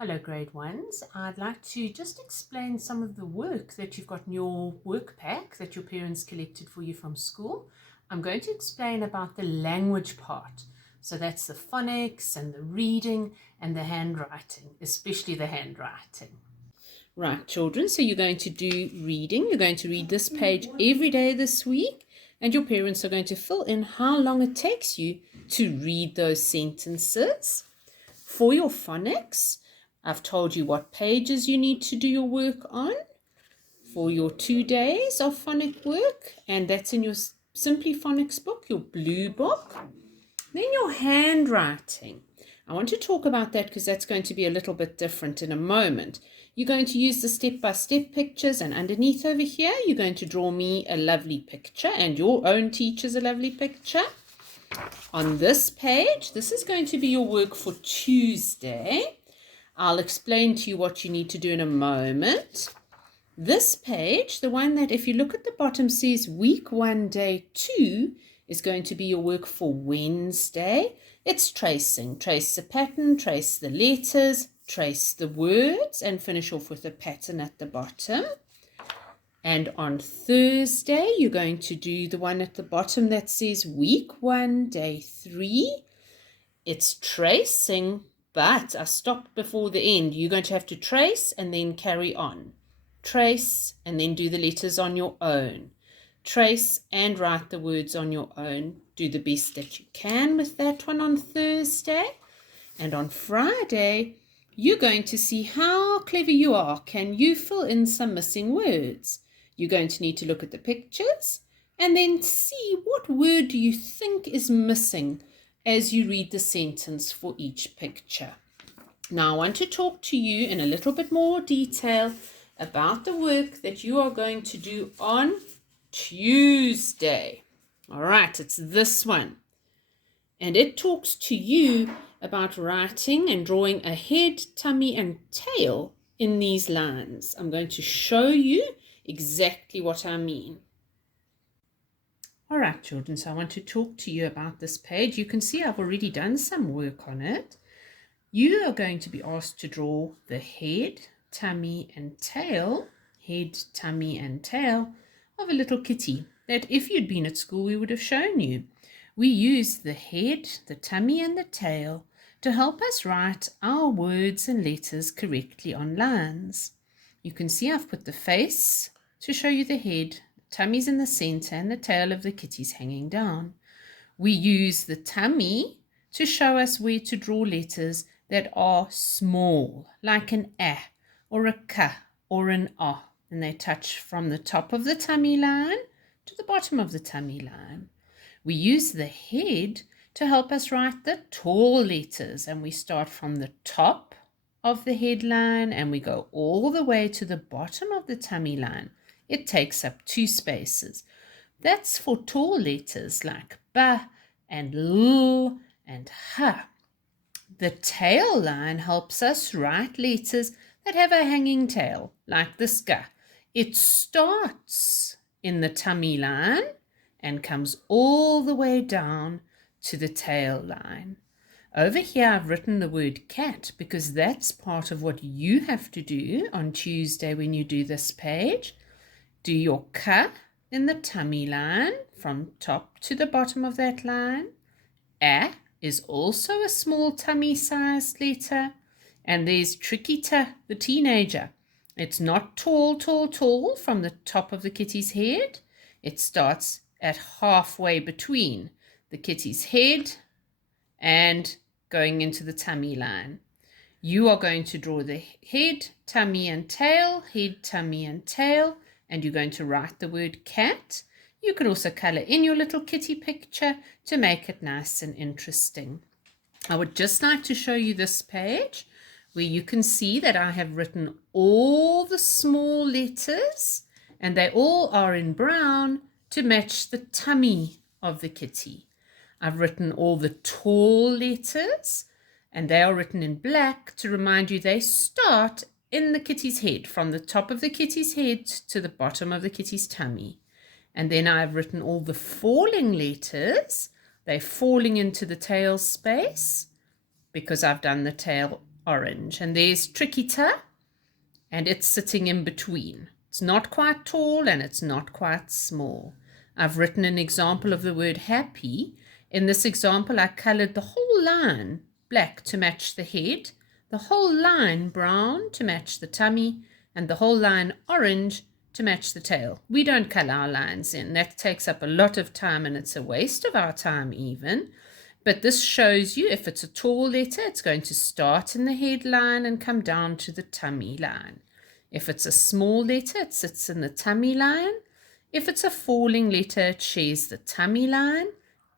Hello grade ones. I'd like to just explain some of the work that you've got in your work pack that your parents collected for you from school. I'm going to explain about the language part. So that's the phonics and the reading and the handwriting, especially the handwriting. Right, children, so you're going to do reading. You're going to read this page every day this week, and your parents are going to fill in how long it takes you to read those sentences. For your phonics, I've told you what pages you need to do your work on for your 2 days of phonic work, and that's in your Simply Phonics book, your blue book. Then your handwriting. I want to talk about that because that's going to be a little bit different in a moment. You're going to use the step-by-step pictures, and underneath over here, you're going to draw me a lovely picture and your own teacher's a lovely picture. On this page, this is going to be your work for Tuesday. I'll explain to you what you need to do in a moment. This page, the one that if you look at the bottom says week 1, day 2, is going to be your work for Wednesday. It's tracing. Trace the pattern, trace the letters, trace the words, and finish off with a pattern at the bottom. And on Thursday, you're going to do the one at the bottom that says week 1, day 3. It's tracing, but I stopped before the end. You're going to have to trace and then carry on. Trace and then do the letters on your own. Trace and write the words on your own. Do the best that you can with that one on Thursday. And on Friday, you're going to see how clever you are. Can you fill in some missing words? You're going to need to look at the pictures and then see what word do you think is missing as you read the sentence for each picture. Now I want to talk to you in a little bit more detail about the work that you are going to do on Tuesday. All right, it's this one. And it talks to you about writing and drawing a head, tummy, and tail in these lines. I'm going to show you exactly what I mean. All right, children, so I want to talk to you about this page. You can see I've already done some work on it. You are going to be asked to draw the head, tummy, and tail, of a little kitty that if you'd been at school, we would have shown you. We use the head, the tummy, and the tail to help us write our words and letters correctly on lines. You can see I've put the face to show you the head, tummy's in the center, and the tail of the kitty's hanging down. We use the tummy to show us where to draw letters that are small, like an A or a K or an A, and they touch from the top of the tummy line to the bottom of the tummy line. We use the head to help us write the tall letters, and we start from the top of the headline and we go all the way to the bottom of the tummy line. It takes up 2 spaces. That's for tall letters like B and L and H. The tail line helps us write letters that have a hanging tail, like this G. It starts in the tummy line and comes all the way down to the tail line. Over here I've written the word cat because that's part of what you have to do on Tuesday when you do this page. Do your K in the tummy line from top to the bottom of that line. A is also a small tummy-sized letter. And there's Tricky T, the teenager. It's not tall from the top of the kitty's head. It starts at halfway between the kitty's head and going into the tummy line. You are going to draw the head, tummy, and tail, head, tummy, and tail, and you're going to write the word cat. You can also color in your little kitty picture to make it nice and interesting. I would just like to show you this page where you can see that I have written all the small letters and they all are in brown to match the tummy of the kitty. I've written all the tall letters and they are written in black to remind you they start in the kitty's head, from the top of the kitty's head to the bottom of the kitty's tummy. And then I've written all the falling letters. They're falling into the tail space because I've done the tail orange. And there's Triquita, and it's sitting in between. It's not quite tall and it's not quite small. I've written an example of the word happy. In this example, I colored the whole line black to match the head, the whole line brown to match the tummy, and the whole line orange to match the tail. We don't color our lines in. That takes up a lot of time and it's a waste of our time even. But this shows you if it's a tall letter, it's going to start in the headline and come down to the tummy line. If it's a small letter, it sits in the tummy line. If it's a falling letter, it shares the tummy line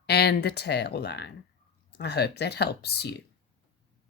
and the tail line. I hope that helps you.